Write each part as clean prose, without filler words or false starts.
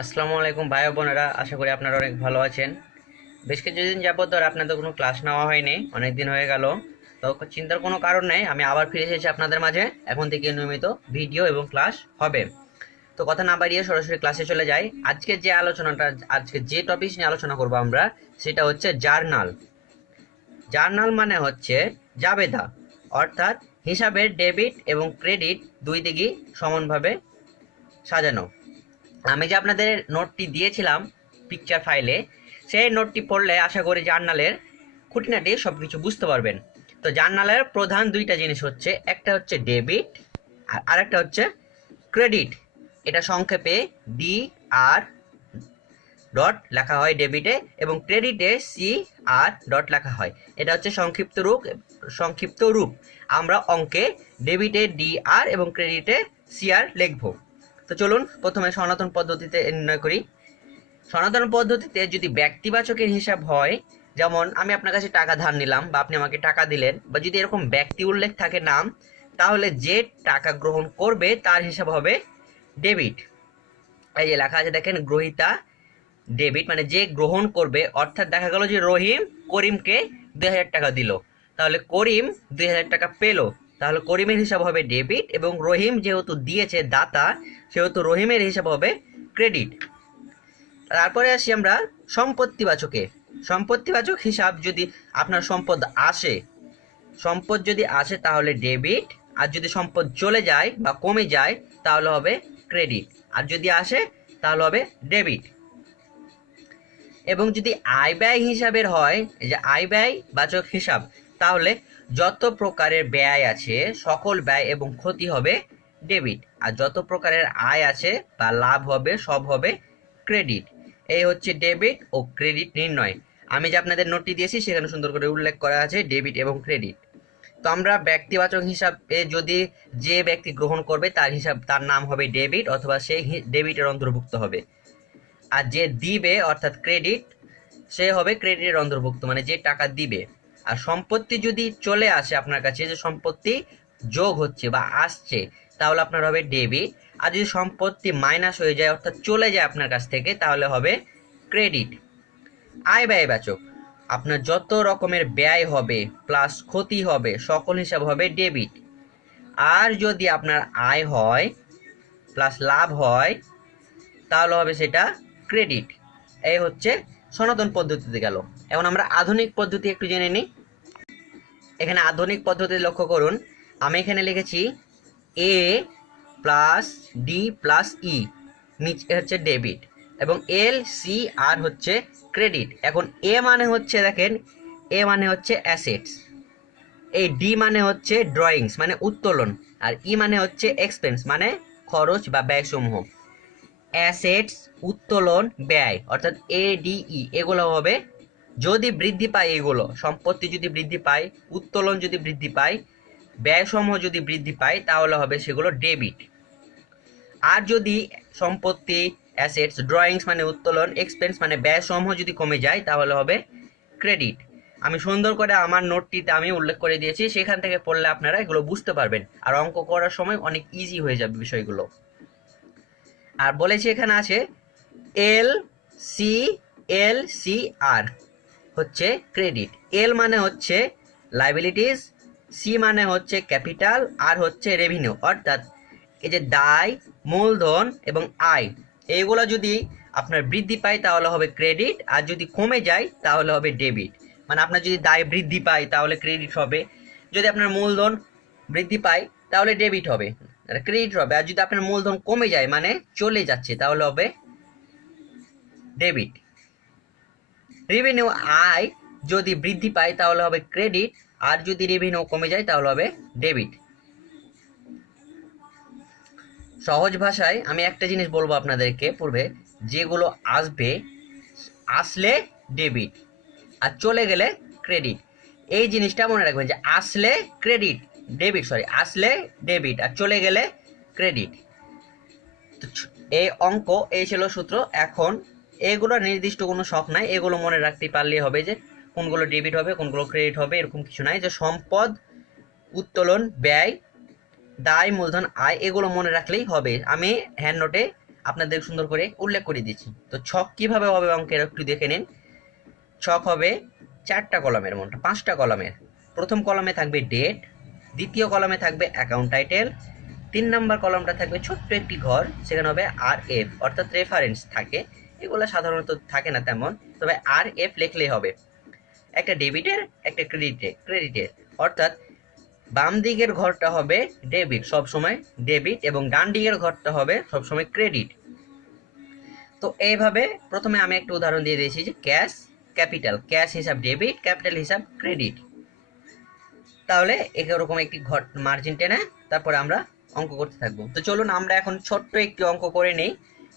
আসসালামু আলাইকুম ভাই ও বোনেরা, আশা করি আপনারা অনেক ভালো আছেন। বেশ কিছুদিন যাবত ধর আপনাদের কোনো ক্লাস নেওয়া হয়নি, অনেক দিন হয়ে গেল। তো চিন্তার কোনো কারণ নেই, আমি আবার ফিরে এসেছি আপনাদের মাঝে। এখন থেকে নিয়মিত ভিডিও এবং ক্লাস হবে। তো কথা না বাড়িয়ে সরাসরি ক্লাসে চলে যাই। আজকে যে টপিক নিয়ে আলোচনা করব আমরা, সেটা হচ্ছে জার্নাল। জার্নাল মানে হচ্ছে জাবেদা, অর্থাৎ হিসাবের ডেবিট এবং ক্রেডিট দুই দিকই সমানভাবে সাজানো। আমি যে আপনাদের নোটটি দিয়েছিলাম পিকচার ফাইলে, সেই নোটটি পড়লে আশা করি জার্নালের খুঁটিনাটি সব কিছু বুঝতে পারবেন। তো জার্নালের প্রধান দুইটা জিনিস হচ্ছে, একটা হচ্ছে ডেবিট আর আরেকটা হচ্ছে ক্রেডিট। এটা সংক্ষেপে ডি আর ডট লেখা হয় ডেবিটে, এবং ক্রেডিটে সি আর ডট লেখা হয়। এটা হচ্ছে সংক্ষিপ্ত রূপ। আমরা অঙ্কে ডেবিটে ডি আর এবং ক্রেডিটে সি আর লিখব। তো চলুন প্রথমে সনাতন পদ্ধতিতে নির্ণয় করি। সনাতন পদ্ধতিতে যদি ব্যক্তিবাচকের হিসাব হয়, যেমন আমি আপনার কাছে টাকা ধার নিলাম বা আপনি আমাকে টাকা দিলেন, বা যদি এরকম ব্যক্তি উল্লেখ থাকে নাম, তাহলে যে টাকা গ্রহণ করবে তার হিসাব হবে ডেবিট। এই যে লেখা আছে দেখেন, গ্রহীতা ডেবিট, মানে যে গ্রহণ করবে। অর্থাৎ দেখা গেল যে রহিম করিমকে ২,০০০ টাকা দিল, তাহলে করিম ২,০০০ টাকা পেলো, তাহলে করিমের হিসাব হবে ডেবিট, এবং রহিম যেহেতু দিয়েছে দাতা, সেহেতু রহিমের হিসাব হবে ক্রেডিট। তারপরে আসি আমরা সম্পত্তিবাচকে। সম্পত্তিবাচক হিসাব, যদি আপনার সম্পদ যদি আসে তাহলে ডেবিট, আর যদি সম্পদ চলে যায় বা কমে যায় তাহলে হবে ক্রেডিট, আর যদি আসে তাহলে হবে ডেবিট। এবং যদি আয় ব্যয় হিসাবের হয়, এই যে আয় ব্যয় বাচক হিসাব, তাহলে যত প্রকারের ব্যয় আছে সকল ব্যয় এবং ক্ষতি হবে ডেবিট, আর যত প্রকারের আয় আছে বা লাভ হবে সব হবে ক্রেডিট। এই হচ্ছে ডেবিট ও ক্রেডিট নির্ণয়। আমি যে আপনাদের নোটটি দিয়েছি সেখানে সুন্দর করে উল্লেখ করা আছে ডেবিট এবং ক্রেডিট। তো আমরা ব্যক্তিবাচক হিসাবে যদি যে ব্যক্তি গ্রহণ করবে তার নাম হবে ডেবিট, অথবা সেই ডেবিটের অন্তর্ভুক্ত হবে। আর যে দিবে অর্থাৎ ক্রেডিট, সে হবে ক্রেডিটের অন্তর্ভুক্ত, মানে যে টাকা দিবে। আর সম্পত্তি যদি চলে আসে আপনার কাছে, যে সম্পত্তি যোগ হচ্ছে বা আসছে, তাহলে আপনার হবে ডেবিট। আর যদি সম্পত্তি মাইনাস হয়ে যায় অর্থাৎ চলে যায় আপনার কাছ থেকে, তাহলে হবে ক্রেডিট। আয় ব্যয়বাচক, আপনার যত রকমের ব্যয় হবে প্লাস ক্ষতি হবে সকল হিসাব হবে ডেবিট। আর যদি আপনার আয় হয় প্লাস লাভ হয় তাহলে হবে সেটা ক্রেডিট। এই হচ্ছে সনাতন পদ্ধতিতে গেল। এখন আমরা আধুনিক পদ্ধতি একটু জেনে নিই। এখানে আধুনিক পদ্ধতি লক্ষ্য করুন, আমি এখানে লিখেছি এ প্লাস ডি প্লাস ই, নিচে হচ্ছে ডেবিট, এবং এল সি আর হচ্ছে ক্রেডিট। এখন এ মানে হচ্ছে দেখেন, এ মানে হচ্ছে অ্যাসেটস, এই ডি মানে হচ্ছে ড্রয়িংস মানে উত্তোলন, আর ই মানে হচ্ছে এক্সপেন্স মানে খরচ বা ব্যয়সমূহ। অ্যাসেটস, উত্তোলন, ব্যয়, অর্থাৎ এডিই, এগুলো হবে যদি বৃদ্ধি পায়, এগুলো সম্পত্তি যদি বৃদ্ধি পায়, উত্তোলন যদি বৃদ্ধি পায়, ব্যয়সমূহ যদি বৃদ্ধি পায়, তাহলে হবে সেগুলো ডেবিট। আর যদি সম্পত্তি, অ্যাসেটস, ড্রয়িংস মানে উত্তোলন, এক্সপেন্স মানে ব্যয়সমূহ যদি কমে যায়, তাহলে হবে ক্রেডিট। আমি সুন্দর করে আমার নোটটিতে আমি উল্লেখ করে দিয়েছি, সেখান থেকে পড়লে আপনারা এগুলো বুঝতে পারবেন, আর অঙ্ক করার সময় অনেক ইজি হয়ে যাবে বিষয়গুলো। আর বলেছি এখানে আছে এল সি, এল সি আর হচ্ছে ক্রেডিট। এল মানে হচ্ছে লাইবিলিটিস, সি মানে হচ্ছে ক্যাপিটাল, আর হচ্ছে রেভিনিউ, অর্থাৎ এই যে দায়, মূলধন এবং আয়, এইগুলো যদি আপনার বৃদ্ধি পায় তাহলে হবে ক্রেডিট, আর যদি কমে যায় তাহলে হবে ডেবিট। মানে আপনার যদি দায় বৃদ্ধি পায় তাহলে ক্রেডিট হবে, যদি আপনার মূলধন বৃদ্ধি পায় তাহলে ডেবিট হবে, ক্রেডিট হবে। আর যদি আপনার মূলধন কমে যায় মানে চলে যাচ্ছে, তাহলে হবে ডেবিট। রেভিনিউ, আয় যদি বৃদ্ধি পায় তাহলে হবে ক্রেডিট, আর যদি রেভিনিউ কমে যায় তাহলে হবে ডেবিট। সহজ ভাষায় আমি একটা জিনিস বলবো আপনাদেরকে পূর্বে, যেগুলো আসলে ডেবিট আর চলে গেলে ক্রেডিট। এই জিনিসটা মনে রাখবেন যে আসলে ডেবিট আর চলে গেলে ক্রেডিট। এই অঙ্ক, এই ছিল সূত্র। এখন এগুলো নির্দিষ্ট কোনো শখ নাই, এগুলো মনে রাখতে পারলেই হবে যে কোনগুলো ডেবিট হবে কোনগুলো ক্রেডিট হবে, এরকম কিছু নাই। যে সম্পদ, উত্তোলন, ব্যয়, দায়, মূলধন, আয়, এগুলো মনে রাখলেই হবে। আমি হ্যান্ড নোটে আপনাদের সুন্দর করে উল্লেখ করে দিচ্ছি। তো ছক কিভাবে হবে অঙ্কের একটু দেখে নিন। ছক হবে 4টা কলামের, মোট 5টা কলামের। প্রথম কলামে থাকবে ডেট, দ্বিতীয় কলামে থাকবে অ্যাকাউন্ট টাইটেল, 3 নম্বর কলামটা থাকবে ছোট্ট একটি ঘর, সেখানে হবে RF অর্থাৎ রেফারেন্স থাকে। এগুলো সাধারণত থাকে না তেমন, তবে RF লিখলেই হবে। একটা ডেবিটের, একটা ক্রেডিটের, অর্থাৎ বাম দিকের ঘরটা হবে ডেবিট, সবসময় ডেবিট, এবং ডান দিকের ঘরটা হবে সবসময় ক্রেডিট। তো এইভাবে প্রথমে আমি একটা উদাহরণ দিয়ে দিয়েছি যে ক্যাশ ক্যাপিটাল, ক্যাশ হিসাব ডেবিট, ক্যাপিটাল হিসাব ক্রেডিট। তাহলে এরকম একটি ঘর মার্জিন টেনে তারপরে আমরা অঙ্ক করতে থাকবো। তো চলুন আমরা এখন ছোট্ট একটি অঙ্ক করে নেই,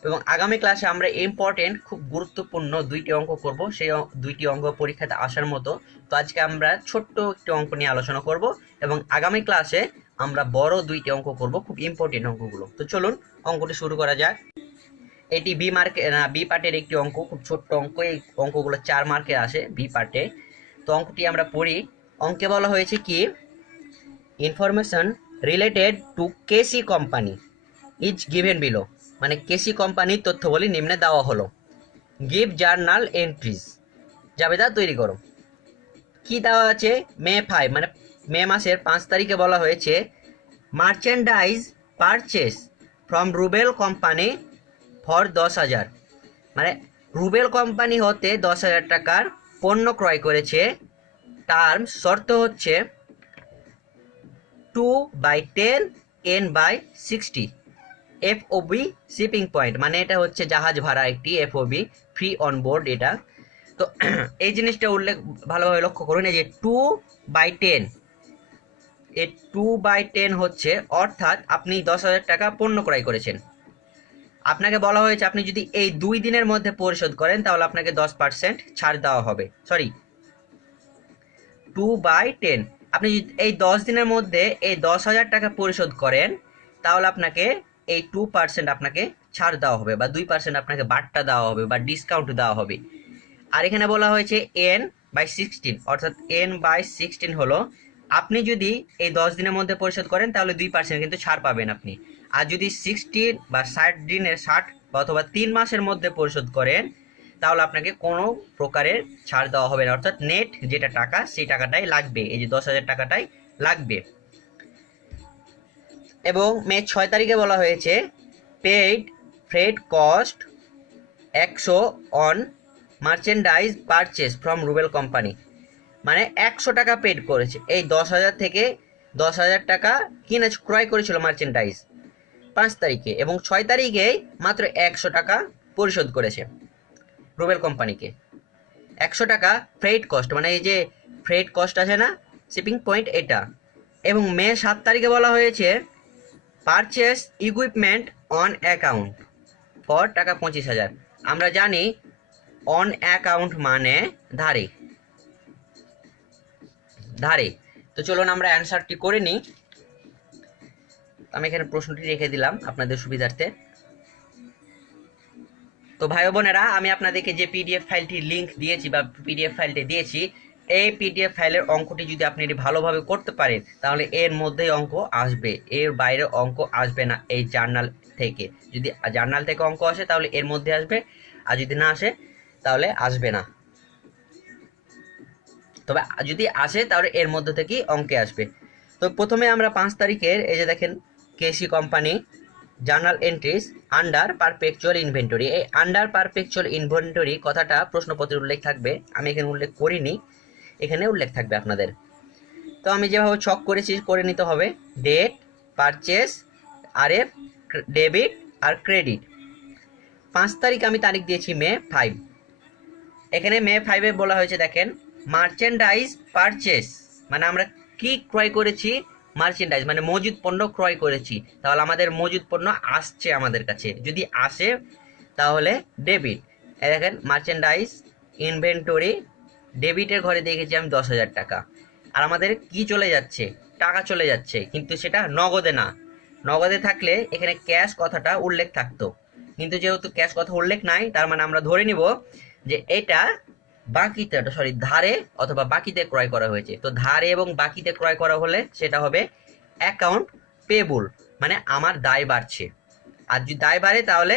এবং আগামী ক্লাসে আমরা ইম্পর্টেন্ট খুব গুরুত্বপূর্ণ 2টি অঙ্ক করব, সেই 2টি অঙ্ক পরীক্ষাতে আসার মতো। তো আজকে আমরা ছোট্ট একটি অঙ্ক নিয়ে আলোচনা করব, এবং আগামী ক্লাসে আমরা বড় 2টি অঙ্ক করব, খুব ইম্পর্টেন্ট অঙ্কগুলো। তো চলুন অঙ্কটি শুরু করা যাক। এটি বি পার্টের একটি অঙ্ক, খুব ছোট্ট অঙ্ক। এই অঙ্কগুলো 4 মার্কে আসে বি পার্টে। তো অঙ্কটি আমরা পড়ি। অঙ্কে বলা হয়েছে কি, information related to KC company is given below, মানে কেসি কোম্পানির তথ্যবলী নিম্নে দেওয়া হলো। গিভ জার্নাল এন্ট্রিজ, জাবেদা তৈরি করো। কি দেওয়া আছে, মে 5 মানে মে মাসের 5 তারিখে বলা হয়েছে merchandise purchase from Rubel company for 10,000, মানে রুবেল কোম্পানি হতে 10,000 টাকার পণ্য ক্রয় করেছে। টার্মস, শর্ত হচ্ছে 2/10 N/60 FOB শিপিং পয়েন্ট, মানে এটা হচ্ছে জাহাজ ভাড়া একটি, FOB ফ্রি অন বোর্ড এটা। তো এই জিনিসটা উল্লেখ ভালোভাবে লক্ষ্য করুন, এই যে 2/10, এই 2/10 হচ্ছে, অর্থাৎ আপনি 10,000 টাকা পণ্য ক্রয় করেছেন। আপনাকে বলা হয়েছে আপনি যদি এই 2 দিনের মধ্যে পরিশোধ করেন তাহলে আপনাকে 10% ছাড় দেওয়া হবে। সরি, 2/10, আপনি যদি এই 10 দিনের মধ্যে এই 10,000 টাকা পরিশোধ করেন তাহলে আপনাকে এই 2% আপনাকে ছাড় দেওয়া হবে, বা 2% আপনাকে বাট্টা দেওয়া হবে, বা ডিসকাউন্ট দেওয়া হবে। আর এখানে বলা হয়েছে N/16, অর্থাৎ N/16 হলো, আপনি যদি এই 10 দিনের মধ্যে পরিশোধ করেন তাহলে 2% কিন্তু ছাড় পাবেন আপনি। আর যদি 60 বা 60 দিনের 60 অথবা 3 মাসের মধ্যে পরিশোধ করেন তাহলে আপনাকে কোনো প্রকারের ছাড় দেওয়া হবে না, অর্থাৎ নেট যেটা টাকা সেই টাকাটাই লাগবে, এই যে 10,000 টাকাটাই লাগবে। এবং মে 6 তারিখে বলা হয়েছে paid Fred cost 100 on merchandise purchase from Rubel company, মানে 100 টাকা পেড করেছে। এই 10,000 থেকে 10,000 টাকা কিনে ক্রয় করেছিল মার্চেন্ডাইজ 5 তারিখে, এবং 6 তারিখে মাত্র 100 টাকা পরিশোধ করেছে রুবেল কোম্পানিকে। 100 টাকা ফ্রেড কস্ট, মানে এই যে ফ্রেড কস্ট আছে না, শিপিং পয়েন্ট এটা। এবং মে 7 তারিখে বলা হয়েছে purchase equipment on account for টাকা 25,000। আমরা জানি অন অ্যাকাউন্ট মানে ধারে ধারে। তো চলুন আমরা অ্যান্সারটি করে নিই। আমি এখানে প্রশ্নটি রেখে দিলাম আপনাদের সুবিধার্থে। তো ভাই বোনেরা, আমি আপনাদেরকে যে পিডিএফ ফাইলটির লিঙ্ক দিয়েছি বা পিডিএফ ফাইলটি দিয়েছি, এই পিডিএফ ফাইলের অঙ্কটি যদি আপনি ভালোভাবে করতে পারেন তাহলে এর মধ্যেই অঙ্ক আসবে, এর বাইরে অঙ্ক আসবে না এই জার্নাল থেকে। যদি জার্নাল থেকে অঙ্ক আসে তাহলে এর মধ্যে আসবে, আর যদি না আসে তাহলে আসবে না। তবে যদি আসে তাহলে এর মধ্যে থেকেই অঙ্কে আসবে। তো প্রথমে আমরা 5 তারিখের এই যে দেখেন KC company journal entries under perpetual inventory, এই আন্ডার পারপেচুয়াল ইনভেন্টরি কথাটা প্রশ্নপত্রে উল্লেখ থাকবে, আমি এখানে উল্লেখ করিনি, এখানে উল্লেখ থাকবে আপনাদের। তো আমি যেভাবে ছক করেছি করে নিতে হবে, ডেট, পারচেস, RF, ডেবিট আর ক্রেডিট। 5 তারিখ আমি তারিখ দিয়েছি মে 5। এখানে মে 5-এ বলা হয়েছে দেখেন মার্চেন্ডাইজ পারচেস, মানে আমরা কি ক্রয় করেছি, মার্চেন্ডাইজ মানে মজুদ পণ্য ক্রয় করেছি, তাহলে আমাদের মজুদ পণ্য আসছে আমাদের কাছে। যদি আসে তাহলে ডেবিট। এই দেখেন মার্চেন্ডাইজ ইনভেন্টরি, ডেবিটের ঘরে দেখেছি আমি 10,000 টাকা, আর আমাদের কি চলে যাচ্ছে, টাকা চলে যাচ্ছে, কিন্তু সেটা নগদে না। নগদে থাকলে এখানে ক্যাশ কথাটা উল্লেখ থাকতো, কিন্তু যেহেতু ক্যাশ কথা উল্লেখ নাই, তার মানে আমরা ধরে নিব যে এটা বাকিতে, সরি ধারে অথবা বাকিতে ক্রয় করা হয়েছে। তো ধারে এবং বাকিতে ক্রয় করা হলে সেটা হবে অ্যাকাউন্ট পেবল, মানে আমার দায় বাড়ছে। আর যদি দায় বাড়ে তাহলে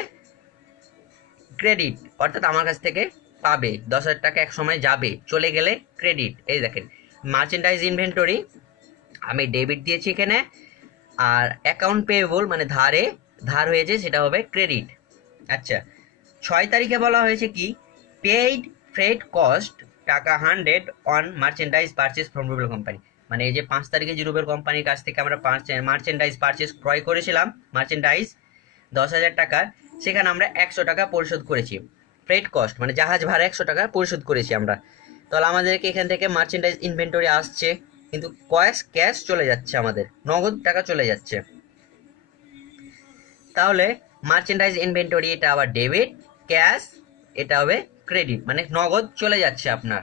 ক্রেডিট, অর্থাৎ আমার কাছ থেকে পাবে 10,000 টাকা এক সময় যাবে, চলে গেলে ক্রেডিট। এই দেখেন মার্চেন্ডাইজ ইনভেন্টরি আমি ডেবিট দিয়েছি এখানে, আর অ্যাকাউন্ট পেয়েবল মানে ধার হয়েছে সেটা হবে ক্রেডিট। আচ্ছা 6 তারিখে বলা হয়েছে কি পেইড ফ্রেট কস্ট টাকা 100 on merchandise purchase from Rubel company. মানে এই যে 5 তারিখে যে রুবেল কোম্পানির কাছ থেকে আমরা মার্চেন্ডাইজ পারচেস ক্রয় করেছিলাম, মার্চেন্ডাইজ 10,000 টাকার, সেখানে আমরা 100 টাকা পরিশোধ করেছি। ফ্রেট কস্ট মানে জাহাজ ভাড়া 100 টাকা পরিশোধ করেছি আমরা। তাহলে আমাদেরকে এখান থেকে মার্চেন্ডাইজ ইনভেন্টরি আসছে, কিন্তু ক্যাশ চলে যাচ্ছে, আমাদের নগদ টাকা চলে যাচ্ছে। তাহলে মার্চেন্ডাইজ ইনভেন্টরি এটা আবার ডেবিট, ক্যাশ এটা হবে ক্রেডিট, মানে নগদ চলে যাচ্ছে আপনার।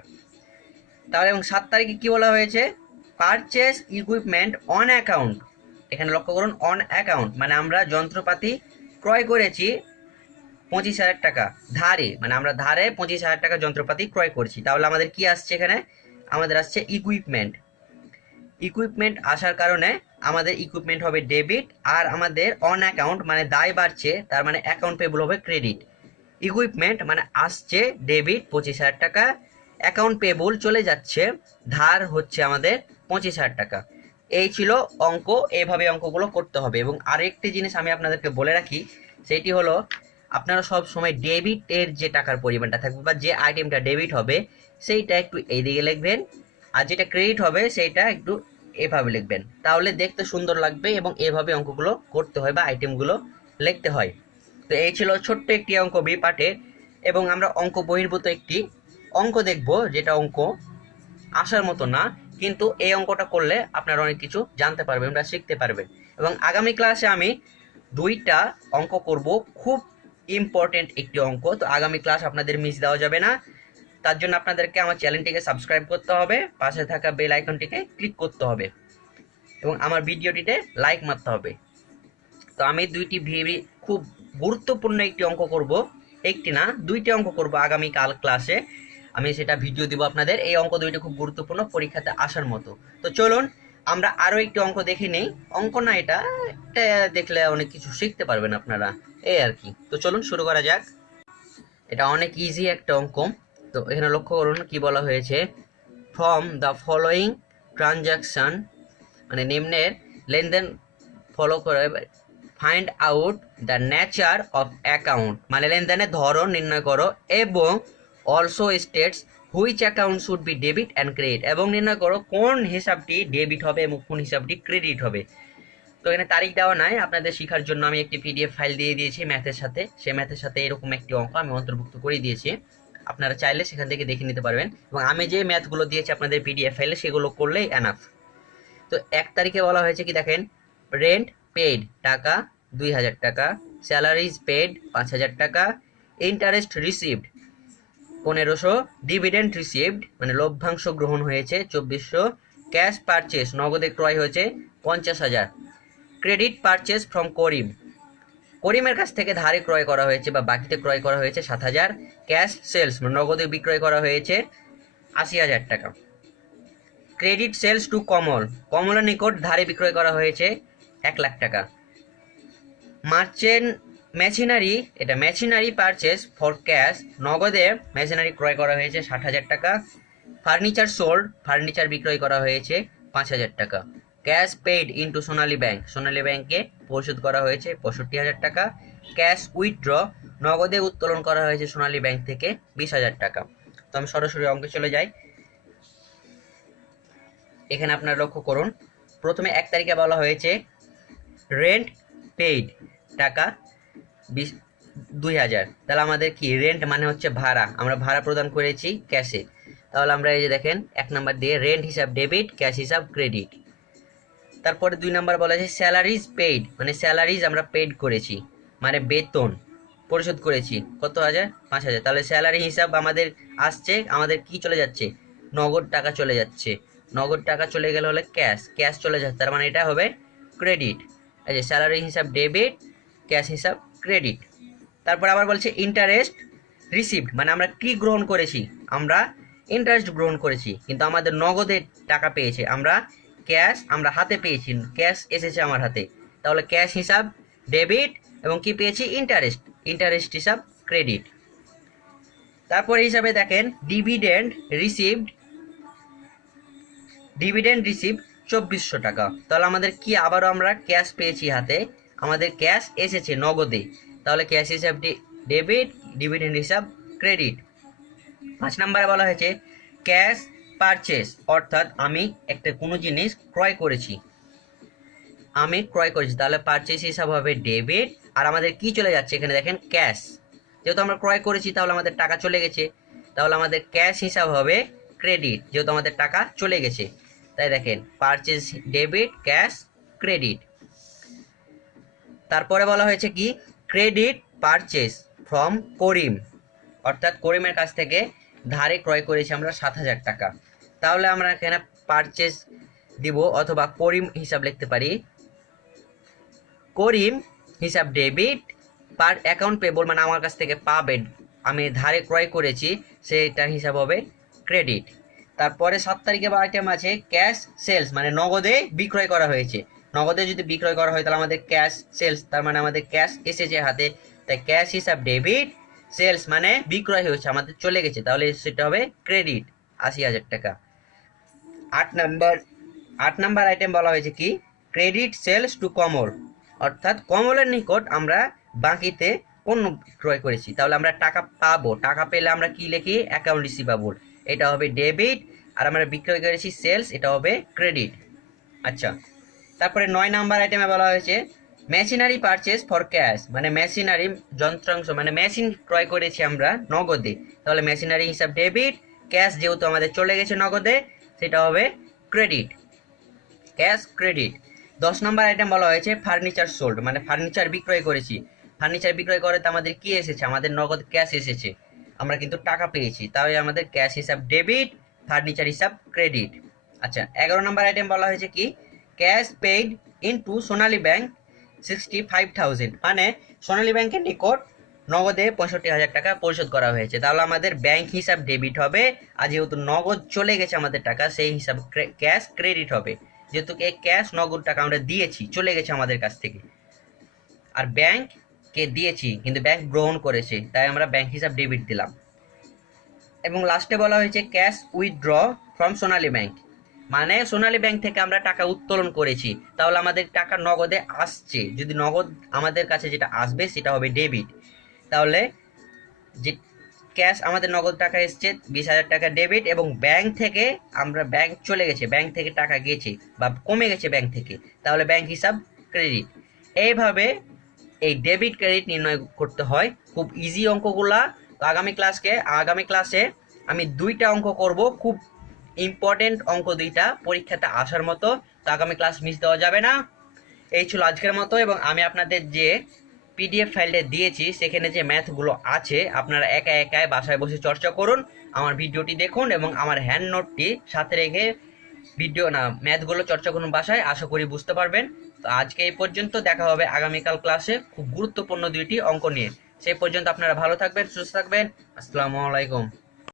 তাহলে এবং 7 তারিখে কি বলা হয়েছে পারচেস ইকুইপমেন্ট অন অ্যাকাউন্ট। এখানে লক্ষ্য করুন অন অ্যাকাউন্ট মানে আমরা যন্ত্রপাতি ক্রয় করেছি 25,000 টাকা ধারে, মানে আমরা ধারে 25,000 টাকা যন্ত্রপাতি ক্রয় করছি। তাহলে আমাদের কি আসছে এখানে, আমাদের আসছে ইকুইপমেন্ট আসার কারণে আমাদের ইকুইপমেন্ট হবে ডেবিট, আর আমাদের অন অ্যাকাউন্ট মানে দায় বাড়ছে, তার মানে অ্যাকাউন্ট পেবল হবে ক্রেডিট। ইকুইপমেন্ট মানে আসছে ডেবিট 25,000 টাকা, অ্যাকাউন্ট পেবল চলে যাচ্ছে, ধার হচ্ছে আমাদের 25,000 টাকা। এই ছিল অঙ্ক, এইভাবে অঙ্কগুলো করতে হবে। এবং আরেকটি জিনিস আমি আপনাদেরকে বলে রাখি, সেটি হলো আপনারা সব সময় ডেবিটের যে টাকার পরিমাণটা থাকবে বা যে আইটেমটা ডেবিট হবে সেইটা একটু এইদিকে লিখবেন, আর যেটা ক্রেডিট হবে সেইটা একটু এভাবে লিখবেন, তাহলে দেখতে সুন্দর লাগবে এবং এভাবে অঙ্কগুলো করতে হয় বা আইটেমগুলো লিখতে হয়। তো এই ছিল ছোট্ট একটি অঙ্ক বি পার্টের। এবং আমরা অঙ্ক বহির্ভূত একটি অঙ্ক দেখব, যেটা অঙ্ক আসার মতো না, কিন্তু এই অঙ্কটা করলে আপনারা অনেক কিছু জানতে পারবেন বা শিখতে পারবেন। এবং আগামী ক্লাসে আমি 2টা অঙ্ক করব, খুব ইম্পর্টেন্ট একটি অঙ্ক। তো আগামী ক্লাস আপনাদের মিস দেওয়া যাবে না, তার জন্য আপনাদেরকে আমার চ্যানেলটিকে সাবস্ক্রাইব করতে হবে, পাশে থাকা বেল আইকনটিকে ক্লিক করতে হবে এবং আমার ভিডিওটিতে লাইক মারতে হবে। তো আমি 2টি খুব গুরুত্বপূর্ণ একটি অঙ্ক করব, একটি না 2টি অঙ্ক করব আগামীকাল ক্লাসে, আমি সেটা ভিডিও দিব আপনাদের। এই অঙ্ক 2টি খুব গুরুত্বপূর্ণ, পরীক্ষাতে আসার মতো। তো চলুন আমরা আরও একটি অঙ্ক দেখে নেই। অঙ্ক না, এটা দেখলে অনেক কিছু শিখতে পারবেন আপনারা, এই আর কি। তো চলুন শুরু করা যাক। এটা অনেক ইজি একটা অঙ্ক। তো এখানে লক্ষ্য করুন কি বলা হয়েছে, ফ্রম দ্য ফলোয়িং ট্রানজাকশন মানে নিম্নের লেনদেন ফলো করে find out the nature of account মানে লেনদেনের ধরন নির্ণয় করো, এবং also states which account should be debit and credit, এবং নির্ণয় করো কোন হিসাবটি ডেবিট হবে এবং কোন হিসাবটি ক্রেডিট হবে। তো এখানে তারিখ দেওয়া নাই, আপনাদের শেখার জন্য আমি একটি পিডিএফ ফাইল দিয়ে দিয়েছি ম্যাথের সাথে, সেই ম্যাথের সাথে এরকম একটি অঙ্ক আমি অন্তর্ভুক্ত করে দিয়েছি, আপনারা চাইলে সেখান থেকে দেখে নিতে পারবেন। এবং আমি যে ম্যাথগুলো দিয়েছি আপনাদের পিডিএফ ফাইলে সেগুলো করলেই এনাফ। তো 1 তারিখে বলা হয়েছে কি দেখেন, রেন্ট পেইড টাকা 2,000 টাকা, স্যালারিজ পেইড 5,000 টাকা, ইন্টারেস্ট রিসিভড 1,500, ডিভিডেন্ড রিসিভড মানে লভ্যাংশ গ্রহণ হয়েছে 2,400, ক্যাশ পারচেস নগদে ক্রয় হয়েছে 50,000, ক্রেডিট পারচেস ফ্রম করিমের কাছ থেকে ধারে ক্রয় করা হয়েছে বা বাকিতে ক্রয় করা হয়েছে 7,000, ক্যাশ সেলস নগদে বিক্রয় করা হয়েছে 80,000 টাকা, ক্রেডিট সেলস টু কমলের নিকট ধারে বিক্রয় করা হয়েছে 1 লাখ টাকা, মেশিনারি পারচেস ফর ক্যাশ নগদে মেশিনারি ক্রয় করা হয়েছে 60,000 টাকা, ফার্নিচার সোল্ড ফার্নিচার বিক্রয় করা হয়েছে 5,000 টাকা, ক্যাশ পেইড ইনটু সোনালী ব্যাংকে পরিশোধ করা হয়েছে 65,000 টাকা, ক্যাশ উইথড্র নগদে উত্তোলন করা হয়েছে সোনালী ব্যাংক থেকে 20,000 টাকা। তো আমি সরাসরি অঙ্কে চলে যাই। এখানে আপনারা লক্ষ্য করুন, প্রথমে 1 তারিখে বলা হয়েছে রেন্ট পেইড টাকা 2,000, তাহলে আমাদের কি রেন্ট মানে হচ্ছে ভাড়া, আমরা ভাড়া প্রদান করেছি ক্যাশে। তাহলে আমরা এই যে দেখেন 1 নাম্বার দিয়ে রেন্ট হিসাব ডেবিট, ক্যাশ হিসাব ক্রেডিট। তারপরে 2 নাম্বার বলা আছে স্যালারিজ পেইড মানে স্যালারিজ আমরা পেইড করেছি মানে বেতন পরিশোধ করেছি কত হাজার 5,000, তাহলে স্যালারি হিসাব আমাদের আসছে, আমাদের কি চলে যাচ্ছে নগদ টাকা চলে যাচ্ছে, নগদ টাকা চলে গেলে হলে ক্যাশ চলে যাচ্ছে, তার মানে এটা হবে ক্রেডিট। এই যে স্যালারি হিসাব ডেবিট, ক্যাশ হিসাব ক্রেডিট। তারপর আবার বলছে ইন্টারেস্ট রিসিভড মানে আমরা কি গ্রহণ করেছি, আমরা ইন্টারেস্ট গ্রহণ করেছি, কিন্তু আমাদের নগদের টাকা পেয়েছে, আমরা হাতে পেয়েছি, ক্যাশ এসেছে আমার হাতে, তাহলে ক্যাশ হিসাব ডেবিট এবং কি পেয়েছি ইন্টারেস্ট হিসাব ক্রেডিট। তারপরে হিসাবে দেখেন ডিভিডেন্ড রিসিভড 2400 টাকা। তাহলে আমাদের কি আবারও আমরা ক্যাশ পেয়েছি হাতে, আমাদের ক্যাশ এসেছে নগদে, তাহলে ক্যাশ হিসাব ডেবিট, ডিভিডেন্ড হিসাব ক্রেডিট। 5 নম্বরে বলা হয়েছে ক্যাশ পারচেস, অর্থাৎ আমি একটা কোনো জিনিস ক্রয় করেছি, তাহলে পারচেস হিসাব হবে ডেবিট। আর আমাদের কি চলে যাচ্ছে এখানে দেখেন ক্যাশ, যেহেতু আমরা ক্রয় করেছি তাহলে আমাদের টাকা চলে গেছে, তাহলে আমাদের ক্যাশ হিসাব হবে ক্রেডিট, যেহেতু আমাদের টাকা চলে গেছে। তাই দেখেন পারচেস ডেবিট, ক্যাশ ক্রেডিট। তারপরে বলা হয়েছে কি ক্রেডিট পারচেস ফ্রম করিম, অর্থাৎ করিমের কাছ থেকে ধারে ক্রয় করেছি আমরা 7000 টাকা, তাহলে আমরা এখানে পারচেস দিব অথবা করিম হিসাব লিখতে পারি। করিম হিসাব ডেবিট, পার অ্যাকাউন্ট পেবল মানে আমার কাছ থেকে পাবেন, আমি ধারে ক্রয় করেছি সেটা হিসাব হবে ক্রেডিট। তারপরে 7 তারিখে বা আইটেম আছে ক্যাশ সেলস, মানে নগদে বিক্রয় করা হয়েছে। নগদে যদি বিক্রয় করা হয় তাহলে আমাদের ক্যাশ সেলস, তার মানে আমাদের ক্যাশ এসেছে হাতে, তাই ক্যাশ হিসাব ডেবিট, সেলস মানে বিক্রয় হয়েছে আমাদের চলে গেছে, তাহলে সেটা হবে ক্রেডিট 80,000 টাকা। 8 নাম্বার আইটেম বলা হয়েছে কি ক্রেডিট সেলস টু কমল, অর্থাৎ কমলের নিকট আমরা বাকিতে পণ্য ক্রয় করেছি, তাহলে আমরা টাকা পাবো, টাকা পেলে আমরা কি লিখি অ্যাকাউন্ট রিসিভেবল, এটা হবে ডেবিট। আর আমরা বিক্রয় করেছি সেলস, এটা হবে ক্রেডিট। আচ্ছা, তারপরে 9 নাম্বার আইটেমে বলা হয়েছে মেশিনারি পারচেস ফর ক্যাশ, মানে মেশিনারি যন্ত্রাংশ মানে মেশিন ক্রয় করেছি আমরা নগদে, তাহলে মেশিনারি হিসাব ডেবিট, ক্যাশ যেহেতু আমাদের চলে গেছে নগদে সেটা হবে ক্রেডিট, ক্যাশ ক্রেডিট। 10 নম্বর আইটেম বলা হয়েছে ফার্নিচার সোল্ড, মানে ফার্নিচার বিক্রয় করেছি, ফার্নিচার বিক্রয় করতে আমাদের কি এসেছে, আমাদের নগদ ক্যাশ এসেছে, আমরা কিন্তু টাকা পেয়েছি, তাহলে আমাদের ক্যাশ হিসাব ডেবিট, ফার্নিচার হিসাব ক্রেডিট। আচ্ছা, 11 নম্বর আইটেম বলা হয়েছে কি ক্যাশ পেইড ইনটু সোনালী ব্যাংক 65,000, মানে সোনালী ব্যাংকের নিকট নগদে 65,000 টাকা পরিশোধ করা হয়েছে, তাহলে আমাদের ব্যাংক হিসাব ডেবিট হবে, আর যেহেতু নগদ চলে গেছে আমাদের টাকা সেই হিসাব ক্যাশ ক্রেডিট হবে, যেহেতু ক্যাশ নগদ টাকা আমরা দিয়েছি চলে গেছে আমাদের কাছ থেকে, আর ব্যাংককে দিয়েছি কিন্তু ব্যাংক গ্রহণ করেছে, তাই আমরা ব্যাংক হিসাব ডেবিট দিলাম। এবং লাস্টে বলা হয়েছে cash withdraw from Sonali bank, মানে সোনালী ব্যাংক থেকে আমরা টাকা উত্তোলন করেছি, তাহলে আমাদের টাকা নগদে আসছে, যদি নগদ আমাদের কাছে যেটা আসবে সেটা হবে ডেবিট, তাহলে যে ক্যাশ আমাদের নগদ টাকা এসছে 20,000 টাকা ডেবিট, এবং ব্যাংক থেকে আমরা ব্যাংক চলে গেছে, ব্যাংক থেকে টাকা গেছে বা কমে গেছে ব্যাংক থেকে, তাহলে ব্যাংক হিসাব ক্রেডিট। এইভাবে এই ডেবিট ক্রেডিট নির্ণয় করতে হয়, খুব ইজি অঙ্কগুলা। তো আগামী ক্লাসে আমি 2টা অঙ্ক করব, খুব ইম্পর্টেন্ট অঙ্ক 2টা পরীক্ষাতে আসার মতো, তো আগামী ক্লাস মিস দেওয়া যাবে না। এই ছিল আজকের মতো, এবং আমি আপনাদের যে পিডিএফ ফাইলটা দিয়েছি সেখানে যে ম্যাথগুলো আছে আপনারা একা একাই বাসায় বসে চর্চা করুন, আমার ভিডিওটি দেখুন এবং আমার হ্যান্ড নোটটি সাথে রেখে ম্যাথগুলো চর্চা করুন বাসায়, আশা করি বুঝতে পারবেন। তো আজকে এই পর্যন্ত, দেখা হবে আগামীকাল ক্লাসে খুব গুরুত্বপূর্ণ 2টি অঙ্ক নিয়ে। সেই পর্যন্ত আপনারা ভালো থাকবেন, সুস্থ থাকবেন, আসসালামু আলাইকুম।